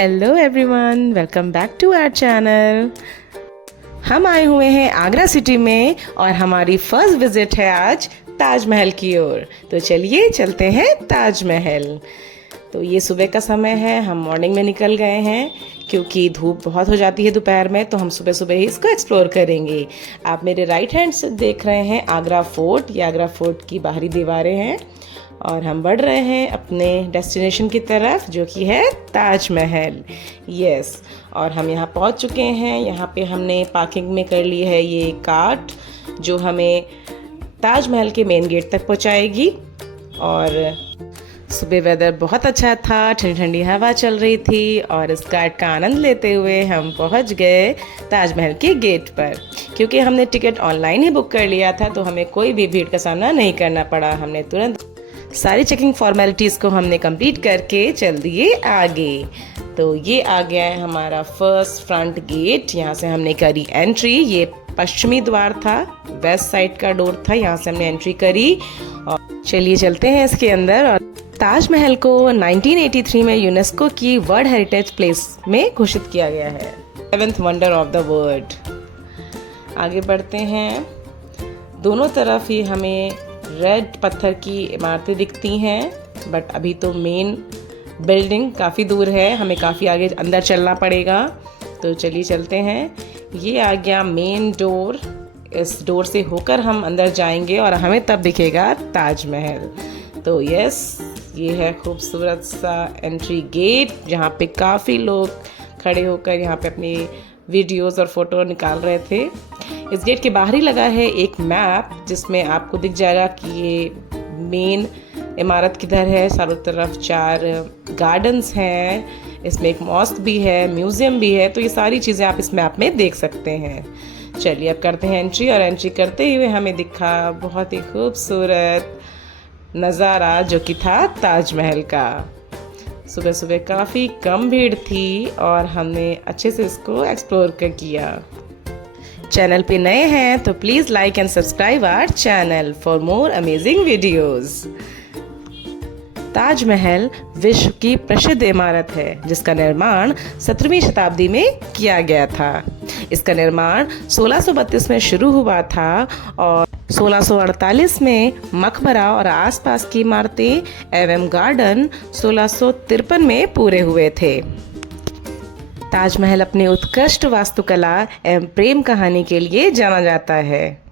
Hello everyone, welcome back to our channel. हम आए हुए हैं आगरा सिटी में और हमारी फर्स्ट विजिट है आज ताजमहल की ओर। तो चलिए चलते हैं ताजमहल। तो ये सुबह का समय है, हम मॉर्निंग में निकल गए हैं क्योंकि धूप बहुत हो जाती है दोपहर में, तो हम सुबह सुबह ही इसको एक्सप्लोर करेंगे। आप मेरे राइट हैंड से देख रहे हैं आगरा फोर्ट। ये आगरा फोर्ट की बाहरी दीवारें हैं और हम बढ़ रहे हैं अपने डेस्टिनेशन की तरफ जो कि है ताजमहल। यस, और हम यहाँ पहुँच चुके हैं। यहाँ पे हमने पार्किंग में कर ली है ये कार्ट जो हमें ताजमहल के मेन गेट तक पहुँचाएगी। और सुबह वेदर बहुत अच्छा था, ठंडी ठंडी हवा चल रही थी और इस कार्ट का आनंद लेते हुए हम पहुँच गए ताजमहल के गेट पर। क्योंकि हमने टिकट ऑनलाइन ही बुक कर लिया था तो हमें कोई भी भीड़ का सामना नहीं करना पड़ा। हमने तुरंत सारी चेकिंग फॉर्मेलिटीज़ को हमने कंप्लीट करके चल दिए आगे। तो ये आ गया है हमारा फर्स्ट फ्रंट गेट। यहाँ से हमने करी एंट्री। ये पश्चिमी द्वार था, वेस्ट साइड का डोर था, यहाँ से हमने एंट्री करी और चलिए चलते हैं इसके अंदर। और ताजमहल को 1983 में यूनेस्को की वर्ल्ड हेरिटेज प्लेस में घोषित किया गया है, 7th wonder of the world. आगे बढ़ते हैं। दोनों तरफ ही हमें रेड पत्थर की इमारतें दिखती हैं, बट अभी तो मेन बिल्डिंग काफ़ी दूर है, हमें काफ़ी आगे अंदर चलना पड़ेगा। तो चलिए चलते हैं। ये आ गया मेन डोर। इस डोर से होकर हम अंदर जाएंगे और हमें तब दिखेगा ताजमहल। तो यस, ये है खूबसूरत सा एंट्री गेट जहाँ पे काफ़ी लोग खड़े होकर यहाँ पे अपनी वीडियोस और फोटो निकाल रहे थे। इस गेट के बाहर ही लगा है एक मैप जिसमें आपको दिख जाएगा कि ये मेन इमारत किधर है। चारों तरफ 4 गार्डन्स हैं, इसमें एक मॉस्क भी है, म्यूज़ियम भी है। तो ये सारी चीज़ें आप इस मैप में देख सकते हैं। चलिए अब करते हैं एंट्री। और एंट्री करते हुए हमें दिखा बहुत ही खूबसूरत नज़ारा जो कि था ताजमहल का। सुबह सुबह काफ़ी कम भीड़ थी और हमने अच्छे से इसको एक्सप्लोर किया। चैनल पे नए हैं तो please like and subscribe our channel for more amazing videos. Taj Mahal विश्व की प्रसिद्ध इमारत है जिसका निर्माण 17वीं शताब्दी में किया गया था। इसका निर्माण 1632 में शुरू हुआ था और 1648 में मकबरा और आसपास की इमारतें एवं गार्डन 1653 में पूरे हुए थे। ताजमहल अपनी उत्कृष्ट वास्तुकला एवं प्रेम कहानी के लिए जाना जाता है।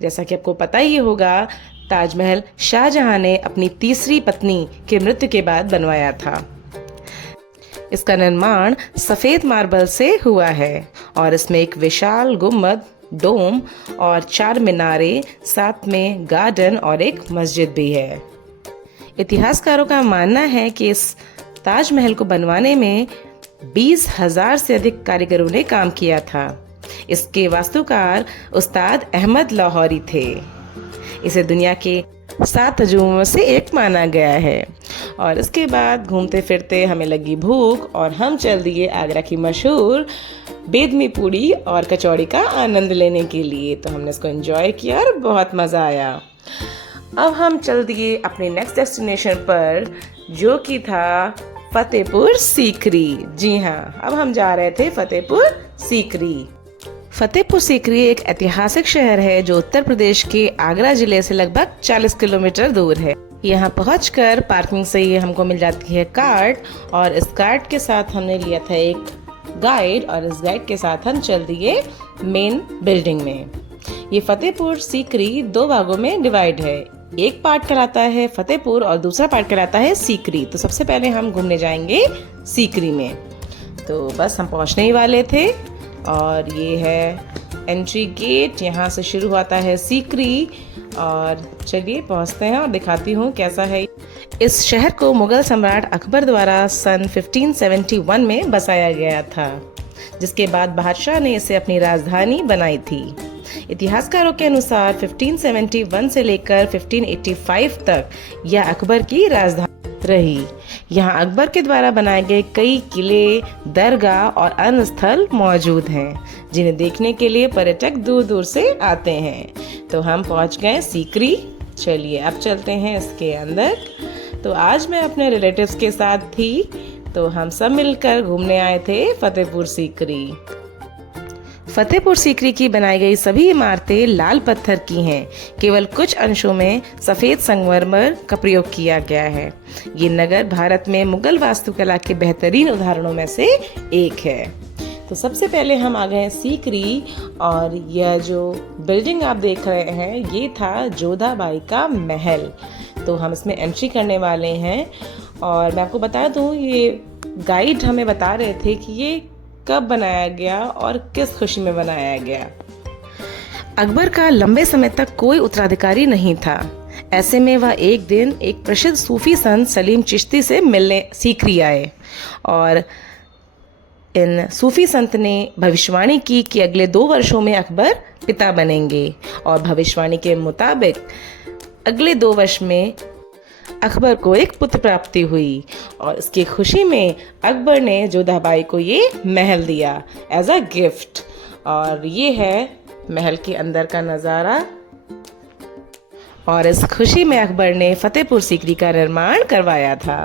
जैसा कि आपको पता ही होगा, ताजमहल शाहजहां ने अपनी तीसरी पत्नी के मृत्यु के बाद बनवाया था। इसका निर्माण सफ़ेद मार्बल से हुआ है और इसमें एक विशाल गुम्बद, डोम और 4 मीनारे, साथ में गार्डन और एक मस्जिद भी है। इतिहासकारों का मानना है कि इस ताजमहल को बनवाने में 20,000 से अधिक कारीगरों ने काम किया था। इसके वास्तुकार उस्ताद अहमद लाहौरी थे। इसे दुनिया के 7 अजूबों से एक माना गया है। और इसके बाद घूमते फिरते हमें लगी भूख और हम चल दिए आगरा की मशहूर बेदमी पूड़ी और कचौड़ी का आनंद लेने के लिए। तो हमने इसको एंजॉय किया और बहुत मज़ा आया। अब हम चल दिए अपने नेक्स्ट डेस्टिनेशन पर जो कि था फतेहपुर सीकरी। जी हाँ, अब हम जा रहे थे फतेहपुर सीकरी। फतेहपुर सीकरी एक ऐतिहासिक शहर है जो उत्तर प्रदेश के आगरा जिले से लगभग 40 किलोमीटर दूर है। यहाँ पहुँचकर पार्किंग से ही हमको मिल जाती है कार्ट और इस कार्ट के साथ हमने लिया था एक गाइड और इस गाइड के साथ हम चल दिए मेन बिल्डिंग में। ये फतेहपुर सीकरी 2 भागों में डिवाइड है। एक पार्ट कहलाता है फतेहपुर और दूसरा पार्ट कहलाता है सीकरी। तो सबसे पहले हम घूमने जाएंगे सीकरी में। तो बस हम पहुंचने ही वाले थे और ये है एंट्री गेट। यहाँ से शुरू होता है सीकरी और चलिए पहुंचते हैं और दिखाती हूँ कैसा है। इस शहर को मुगल सम्राट अकबर द्वारा सन 1571 में बसाया गया था, जिसके बाद बादशाह ने इसे अपनी राजधानी बनाई थी। इतिहासकारों के अनुसार 1571 से लेकर 1585 तक यह अकबर की राजधानी रही। यहाँ अकबर के द्वारा बनाए गए कई किले, दरगाह और अन्य स्थल मौजूद हैं जिन्हें देखने के लिए पर्यटक दूर दूर से आते हैं। तो हम पहुँच गए सीकरी। चलिए अब चलते हैं इसके अंदर। तो आज मैं अपने रिलेटिव्स के साथ थी तो हम सब मिलकर घूमने आए थे फतेहपुर सीकरी। फतेहपुर सीकरी की बनाई गई सभी इमारतें लाल पत्थर की हैं। केवल कुछ अंशों में सफ़ेद संगमरमर का प्रयोग किया गया है। ये नगर भारत में मुगल वास्तुकला के बेहतरीन उदाहरणों में से एक है। तो सबसे पहले हम आ गए सीकरी, और यह जो बिल्डिंग आप देख रहे हैं ये था जोधाबाई का महल। तो हम इसमें एंट्री करने वाले हैं, और मैं आपको बता दूं ये गाइड हमें बता रहे थे कि ये कब बनाया गया और किस खुशी में बनाया गया। अकबर का लंबे समय तक कोई उत्तराधिकारी नहीं था। ऐसे में वह एक दिन एक प्रसिद्ध सूफी संत सलीम चिश्ती से मिलने सीकरी आए, और इन सूफी संत ने भविष्यवाणी की कि अगले 2 वर्षों में अकबर पिता बनेंगे, और भविष्यवाणी के मुताबिक अगले 2 वर्ष में अकबर को एक पुत्र प्राप्ति हुई, और इसकी खुशी में अकबर ने जोधाबाई को ये महल दिया एज अ गिफ्ट। और ये है महल के अंदर का नज़ारा, और इस खुशी में अकबर ने फतेहपुर सीकरी का निर्माण करवाया था।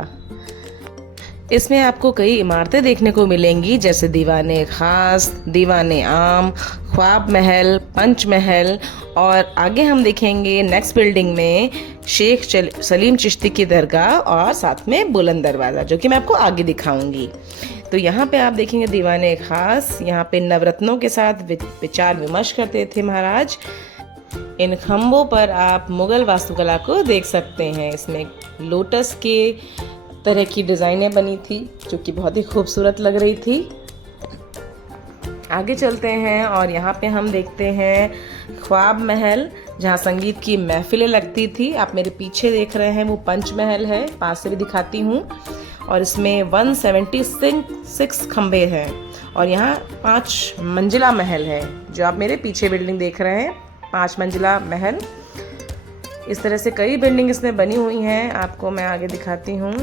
इसमें आपको कई इमारतें देखने को मिलेंगी, जैसे दीवाने खास, दीवाने आम, ख्वाब महल, पंच महल, और आगे हम देखेंगे नेक्स्ट बिल्डिंग में शेख सलीम चिश्ती की दरगाह, और साथ में बुलंद दरवाज़ा, जो कि मैं आपको आगे दिखाऊंगी। तो यहाँ पे आप देखेंगे दीवाने खास, यहाँ पे नवरत्नों के साथ विचार विमर्श करते थे महाराज। इन खम्भों पर आप मुगल वास्तुकला को देख सकते हैं। इसमें लोटस के तरह की डिज़ाइनें बनी थी, जो कि बहुत ही खूबसूरत लग रही थी। आगे चलते हैं, और यहाँ पे हम देखते हैं ख्वाब महल, जहाँ संगीत की महफिलें लगती थी। आप मेरे पीछे देख रहे हैं वो पंच महल है, पास से भी दिखाती हूँ। और इसमें 176 खंबे हैं, और यहाँ 5 मंजिला महल है, जो आप मेरे पीछे बिल्डिंग देख रहे हैं, 5 मंजिला महल। इस तरह से कई बिल्डिंग इसमें बनी हुई हैं, आपको मैं आगे दिखाती हूँ।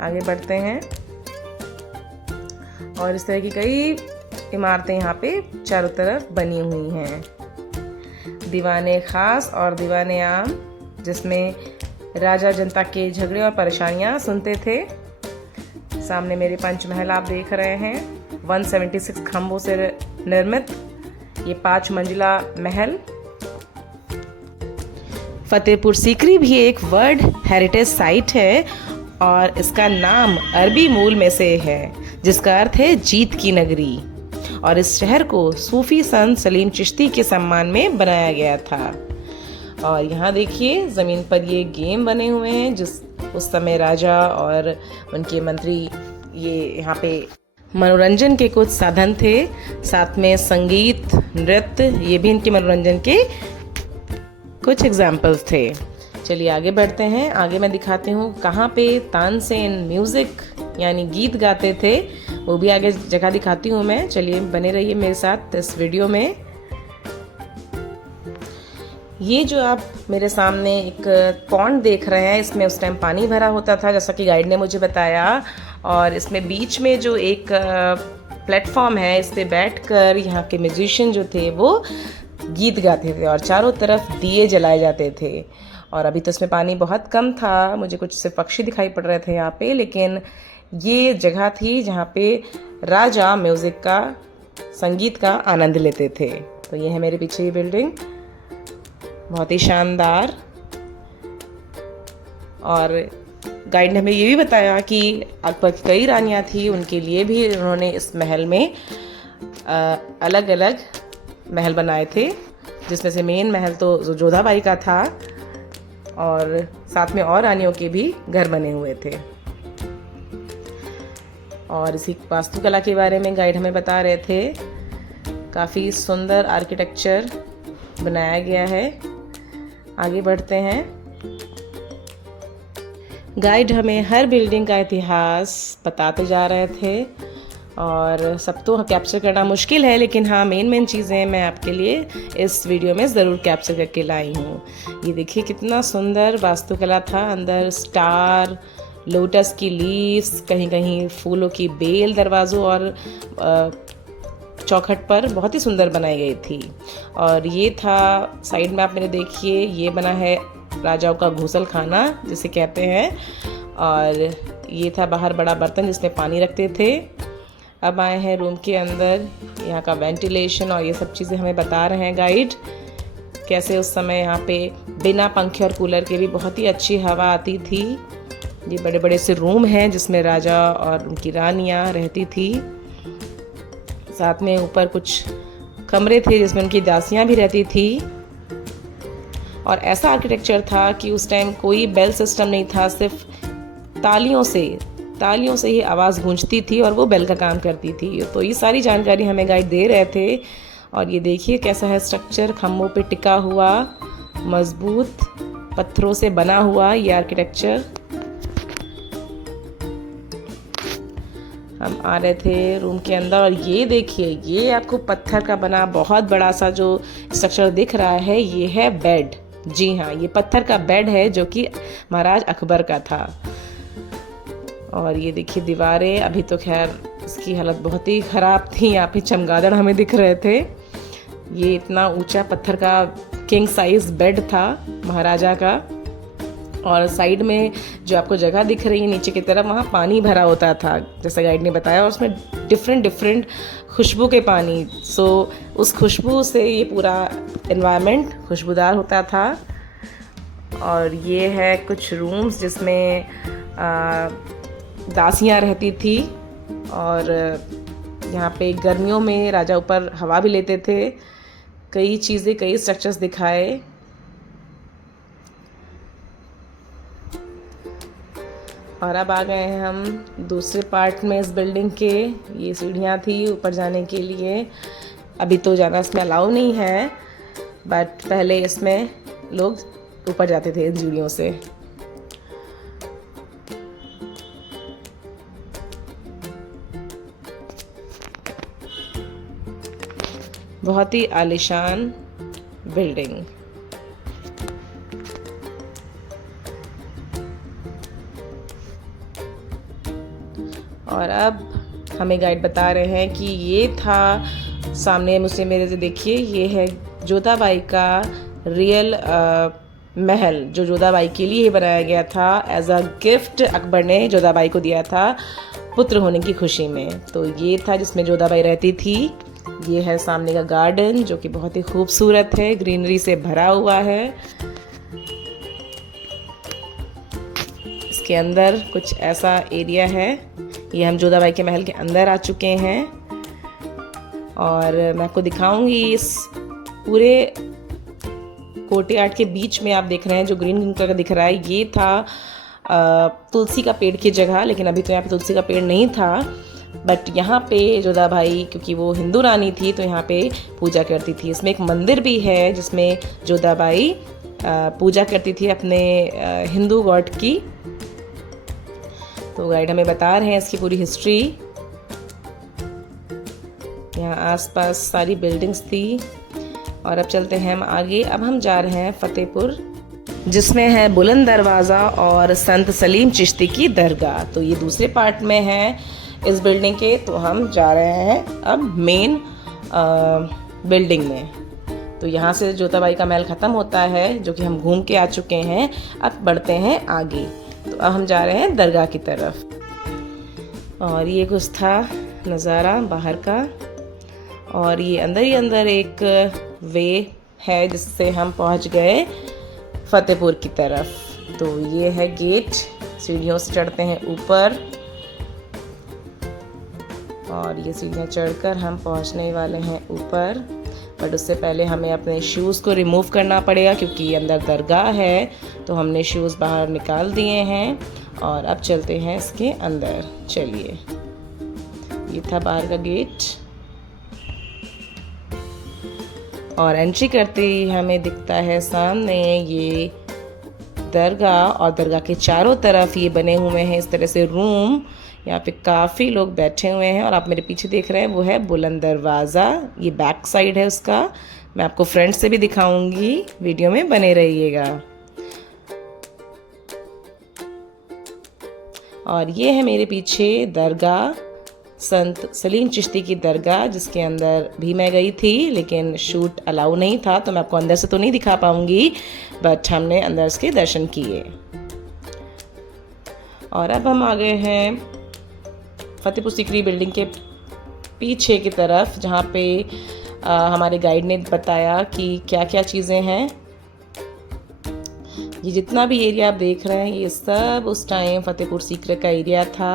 आगे बढ़ते हैं, और इस तरह की कई इमारतें यहाँ पे चारों तरफ बनी हुई हैं। दीवाने खास और दीवाने आम, जिसमें राजा जनता के झगड़े और परेशानियाँ सुनते थे। सामने मेरे पंचमहल आप देख रहे हैं, 176 खंभों से निर्मित ये 5 मंजिला महल। फतेहपुर सीकरी भी एक वर्ल्ड हेरिटेज साइट है, और इसका नाम अरबी मूल में से है, जिसका अर्थ है जीत की नगरी। और इस शहर को सूफी संत सलीम चिश्ती के सम्मान में बनाया गया था। और यहाँ देखिए ज़मीन पर ये गेम बने हुए हैं, जिस उस समय राजा और उनके मंत्री ये यहाँ पे मनोरंजन के कुछ साधन थे। साथ में संगीत, नृत्य, ये भी इनके मनोरंजन के कुछ एग्जाम्पल्स थे। चलिए आगे बढ़ते हैं। आगे मैं दिखाती हूँ कहाँ पे तानसेन म्यूज़िक यानी गीत गाते थे, वो भी आगे जगह दिखाती हूँ मैं। चलिए बने रहिए मेरे साथ इस वीडियो में। ये जो आप मेरे सामने एक पॉन्ड देख रहे हैं, इसमें उस टाइम पानी भरा होता था, जैसा कि गाइड ने मुझे बताया। और इसमें बीच में जो एक प्लेटफॉर्म है, इस पे बैठकर यहाँ के म्यूजिशियन जो थे वो गीत गाते थे, और चारों तरफ दिए जलाए जाते थे। और अभी तो इसमें पानी बहुत कम था, मुझे कुछ सिर्फ पक्षी दिखाई पड़ रहे थे यहाँ पे, लेकिन ये जगह थी जहाँ पे राजा म्यूज़िक का, संगीत का आनंद लेते थे। तो ये है मेरे पीछे ये बिल्डिंग, बहुत ही शानदार। और गाइड ने हमें ये भी बताया कि अकबर की कई रानियाँ थी, उनके लिए भी उन्होंने इस महल में अलग अलग महल बनाए थे, जिसमें से मेन महल तो जोधाबाई का था, और साथ में और रानियों के भी घर बने हुए थे। और इसी वास्तुकला के बारे में गाइड हमें बता रहे थे। काफ़ी सुंदर आर्किटेक्चर बनाया गया है। आगे बढ़ते हैं। गाइड हमें हर बिल्डिंग का इतिहास बताते जा रहे थे, और सब तो कैप्चर करना मुश्किल है, लेकिन हाँ मेन चीज़ें मैं आपके लिए इस वीडियो में ज़रूर कैप्चर करके लाई हूँ। ये देखिए कितना सुंदर वास्तुकला था। अंदर स्टार, लोटस की लीव्स, कहीं कहीं फूलों की बेल दरवाज़ों और चौखट पर बहुत ही सुंदर बनाई गई थी। और ये था साइड में आप मेरे देखिए, ये बना है राजाओं का घूसल खाना जिसे कहते हैं, और ये था बाहर बड़ा बर्तन जिसमें पानी रखते थे। अब आए हैं रूम के अंदर। यहाँ का वेंटिलेशन और ये सब चीज़ें हमें बता रहे हैं गाइड, कैसे उस समय यहाँ पे बिना पंखे और कूलर के भी बहुत ही अच्छी हवा आती थी। ये बड़े बड़े से रूम हैं जिसमें राजा और उनकी रानियाँ रहती थी। साथ में ऊपर कुछ कमरे थे जिसमें उनकी दासियाँ भी रहती थी। और ऐसा आर्किटेक्चर था कि उस टाइम कोई बेल सिस्टम नहीं था, सिर्फ तालियों से ही आवाज़ गूंजती थी और वो बेल का काम करती थी। तो ये सारी जानकारी हमें गाइड दे रहे थे। और ये देखिए कैसा है स्ट्रक्चर, खम्भों पे टिका हुआ, मजबूत पत्थरों से बना हुआ ये आर्किटेक्चर। हम आ रहे थे रूम के अंदर और ये देखिए, ये आपको पत्थर का बना बहुत बड़ा सा जो स्ट्रक्चर दिख रहा है, ये है बेड। जी हाँ, ये पत्थर का बेड है जो कि महाराज अकबर का था। और ये देखिए दीवारें, अभी तो खैर इसकी हालत बहुत ही ख़राब थी। यहाँ पे चमगादड़ हमें दिख रहे थे। ये इतना ऊंचा पत्थर का किंग साइज बेड था महाराजा का। और साइड में जो आपको जगह दिख रही है नीचे की तरफ, वहाँ पानी भरा होता था जैसा गाइड ने बताया, और उसमें डिफरेंट खुशबू के पानी। सो उस खुशबू से ये पूरा एनवायरनमेंट खुशबूदार होता था। और ये है कुछ रूम्स जिसमें दासियाँ रहती थी। और यहाँ पे गर्मियों में राजा ऊपर हवा भी लेते थे। कई चीज़ें, कई स्ट्रक्चर्स दिखाए। और अब आ गए हैं हम दूसरे पार्ट में इस बिल्डिंग के। ये सीढ़ियाँ थी ऊपर जाने के लिए। अभी तो जाना इसमें अलाउ नहीं है, बट पहले इसमें लोग ऊपर जाते थे इन सीढ़ियों से। बहुत ही आलीशान बिल्डिंग। और अब हमें गाइड बता रहे हैं कि ये था सामने मुझसे मेरे से देखिए, ये है जोधाबाई का रियल महल, जो जोधाबाई के लिए बनाया गया था। एज अ गिफ्ट अकबर ने जोधाबाई को दिया था पुत्र होने की खुशी में। तो ये था जिसमें जोधाबाई रहती थी। ये है सामने का गार्डन जो कि बहुत ही खूबसूरत है, ग्रीनरी से भरा हुआ है। इसके अंदर कुछ ऐसा एरिया है। ये हम जोधाबाई के महल के अंदर आ चुके हैं और मैं आपको दिखाऊंगी इस पूरे कोर्टयार्ड के बीच में। आप देख रहे हैं जो ग्रीन कलर का दिख रहा है, ये था तुलसी का पेड़ की जगह, लेकिन अभी तो यहाँ पे तुलसी का पेड़ नहीं था। बट यहाँ पे जोधाबाई, क्योंकि वो हिंदू रानी थी, तो यहाँ पे पूजा करती थी। इसमें एक मंदिर भी है जिसमें जोधाबाई पूजा करती थी अपने हिंदू गॉड की। तो गाइड हमें बता रहे हैं इसकी पूरी हिस्ट्री। यहाँ आसपास सारी बिल्डिंग्स थी। और अब चलते हैं हम आगे। अब हम जा रहे हैं फतेहपुर, जिसमें है बुलंद दरवाज़ा और संत सलीम चिश्ती की दरगाह। तो ये दूसरे पार्ट में है इस बिल्डिंग के। तो हम जा रहे हैं अब मेन बिल्डिंग में। तो यहाँ से जोधाबाई का महल ख़त्म होता है, जो कि हम घूम के आ चुके हैं। अब बढ़ते हैं आगे। तो अब हम जा रहे हैं दरगाह की तरफ। और ये कुछ था नज़ारा बाहर का। और ये अंदर ही अंदर एक वे है जिससे हम पहुँच गए फतेहपुर की तरफ। तो ये है गेट, सीढ़ियों से चढ़ते हैं ऊपर। और ये सीढ़ियाँ चढ़कर हम पहुँचने वाले हैं ऊपर। बट उससे पहले हमें अपने शूज़ को रिमूव करना पड़ेगा, क्योंकि अंदर दरगाह है। तो हमने शूज़ बाहर निकाल दिए हैं और अब चलते हैं इसके अंदर। चलिए, ये था बाहर का गेट। और एंट्री करते ही हमें दिखता है सामने ये दरगाह। और दरगाह के चारों तरफ ये बने हुए हैं इस तरह से रूम। यहाँ पे काफ़ी लोग बैठे हुए हैं। और आप मेरे पीछे देख रहे हैं वो है बुलंद दरवाज़ा। ये बैक साइड है उसका। मैं आपको फ्रंट से भी दिखाऊंगी, वीडियो में बने रहिएगा। और ये है मेरे पीछे दरगाह, संत सलीम चिश्ती की दरगाह, जिसके अंदर भी मैं गई थी, लेकिन शूट अलाउ नहीं था, तो मैं आपको अंदर से तो नहीं दिखा पाऊंगी। बट हमने अंदर इसके दर्शन किए। और अब हम आ गए हैं फतेहपुर सीकरी बिल्डिंग के पीछे की तरफ, जहाँ पे हमारे गाइड ने बताया कि क्या क्या चीज़ें हैं। ये जितना भी एरिया आप देख रहे हैं ये सब उस टाइम फतेहपुर सीकरी का एरिया था।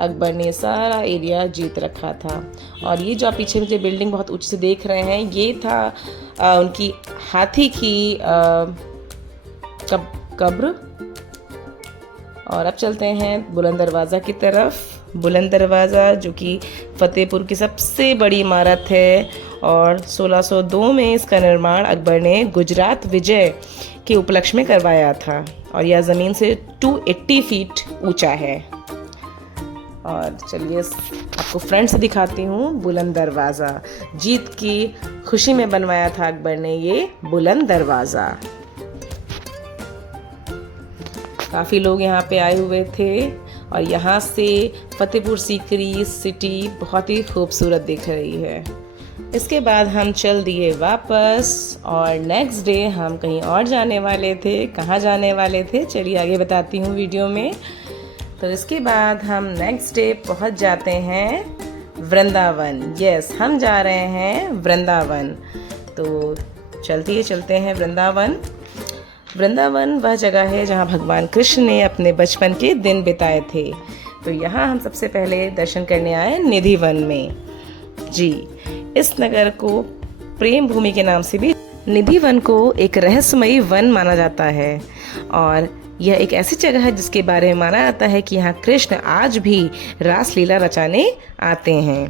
अकबर ने सारा एरिया जीत रखा था। और ये जो आप पीछे मुझे बिल्डिंग बहुत ऊंचे से देख रहे हैं, ये था उनकी हाथी की कब्र। और अब चलते हैं बुलंद दरवाज़ा की तरफ। बुलंद दरवाज़ा जो कि फतेहपुर की सबसे बड़ी इमारत है और 1602 में इसका निर्माण अकबर ने गुजरात विजय के उपलक्ष्य में करवाया था और यह ज़मीन से 280 फीट ऊंचा है। और चलिए आपको फ्रंट से दिखाती हूँ बुलंद दरवाज़ा। जीत की खुशी में बनवाया था अकबर ने ये बुलंद दरवाज़ा। काफ़ी लोग यहाँ पे आए हुए थे और यहाँ से फतेहपुर सीकरी सिटी बहुत ही खूबसूरत दिख रही है। इसके बाद हम चल दिए वापस और नेक्स्ट डे हम कहीं और जाने वाले थे। कहाँ जाने वाले थे चलिए आगे बताती हूँ वीडियो में। तो इसके बाद हम नेक्स्ट डे पहुँच जाते हैं वृंदावन। यस, हम जा रहे हैं वृंदावन। तो चलते हैं वृंदावन। वृंदावन वह जगह है जहाँ भगवान कृष्ण ने अपने बचपन के दिन बिताए थे। तो यहाँ हम सबसे पहले दर्शन करने आए निधिवन में। जी, इस नगर को प्रेम भूमि के नाम से भी निधिवन को एक रहस्यमयी वन माना जाता है और यह एक ऐसी जगह है जिसके बारे में माना जाता है कि यहाँ कृष्ण आज भी रासलीला रचाने आते हैं।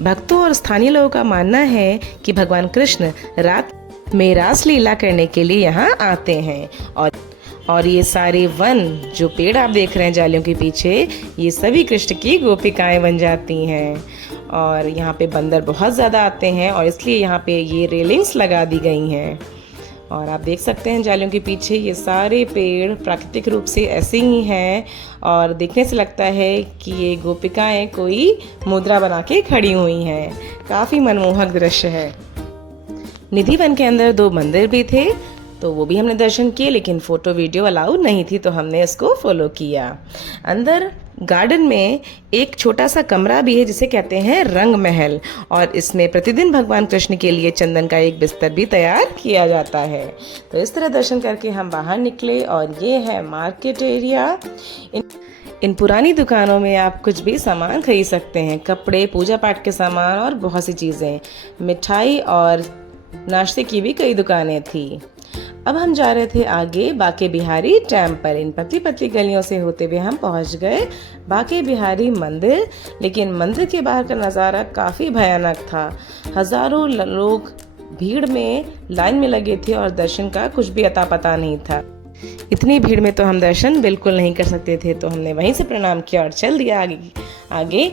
भक्तों और स्थानीय लोगों का मानना है कि भगवान कृष्ण रात में रासलीला करने के लिए यहाँ आते हैं। और ये सारे वन जो पेड़ आप देख रहे हैं जालियों के पीछे, ये सभी कृष्ण की गोपिकाएं बन जाती हैं। और यहाँ पे बंदर बहुत ज़्यादा आते हैं और इसलिए यहाँ पे ये रेलिंग्स लगा दी गई हैं। और आप देख सकते हैं जालियों के पीछे ये सारे पेड़ प्राकृतिक रूप से ऐसे ही हैं और देखने से लगता है कि ये गोपिकाएं कोई मुद्रा बना के खड़ी हुई हैं। काफ़ी मनमोहक दृश्य है। निधिवन के अंदर 2 मंदिर भी थे, तो वो भी हमने दर्शन किए, लेकिन फ़ोटो वीडियो अलाउ नहीं थी तो हमने इसको फॉलो किया। अंदर गार्डन में एक छोटा सा कमरा भी है जिसे कहते हैं रंग महल और इसमें प्रतिदिन भगवान कृष्ण के लिए चंदन का एक बिस्तर भी तैयार किया जाता है। तो इस तरह दर्शन करके हम बाहर निकले और ये है मार्केट एरिया। इन पुरानी दुकानों में आप कुछ भी सामान खरीद सकते हैं, कपड़े, पूजा पाठ के सामान और बहुत सी चीज़ें। मिठाई और नाश्ते की भी कई दुकानें थी। अब हम जा रहे थे आगे बाके बिहारी टेम्पल। इन पतली पतली गलियों से होते हुए हम पहुंच गए बाके बिहारी मंदिर। लेकिन मंदिर के बाहर का नज़ारा काफ़ी भयानक था। हजारों लोग भीड़ में लाइन में लगे थे और दर्शन का कुछ भी अता पता नहीं था। इतनी भीड़ में तो हम दर्शन बिल्कुल नहीं कर सकते थे, तो हमने वहीं से प्रणाम किया और चल दिया आगे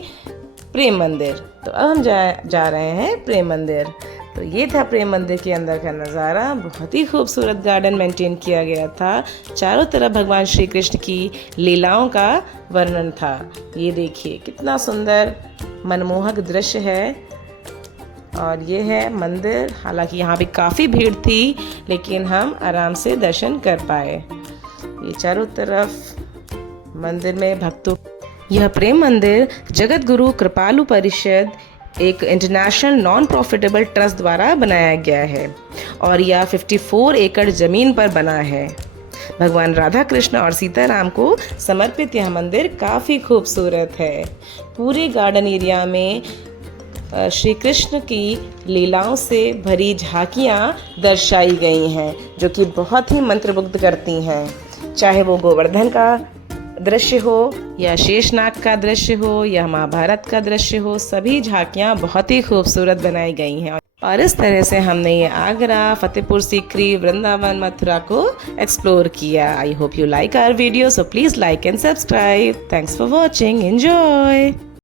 प्रेम मंदिर। तो अब हम जा रहे हैं प्रेम मंदिर। तो ये था प्रेम मंदिर के अंदर का नज़ारा। बहुत ही खूबसूरत गार्डन मेंटेन किया गया था। चारों तरफ भगवान श्री कृष्ण की लीलाओं का वर्णन था। ये देखिए कितना सुंदर मनमोहक दृश्य है। और ये है मंदिर। हालांकि यहाँ पे काफ़ी भीड़ थी लेकिन हम आराम से दर्शन कर पाए। ये चारों तरफ मंदिर में भक्तों। यह प्रेम मंदिर जगत गुरु कृपालु परिषद एक इंटरनेशनल नॉन प्रॉफिटेबल ट्रस्ट द्वारा बनाया गया है और यह 54 एकड़ ज़मीन पर बना है। भगवान राधा कृष्ण और सीताराम को समर्पित यह मंदिर काफ़ी खूबसूरत है। पूरे गार्डन एरिया में श्री कृष्ण की लीलाओं से भरी झांकियाँ दर्शाई गई हैं जो कि बहुत ही मंत्रमुग्ध करती हैं। चाहे वो गोवर्धन का दृश्य हो या शेषनाग का दृश्य हो या महाभारत का दृश्य हो, सभी झांकियाँ बहुत ही खूबसूरत बनाई गई हैं। और इस तरह से हमने ये आगरा, फतेहपुर सीकरी, वृंदावन, मथुरा को एक्सप्लोर किया। I hope you like our video, so please like and subscribe. Thanks for watching. Enjoy.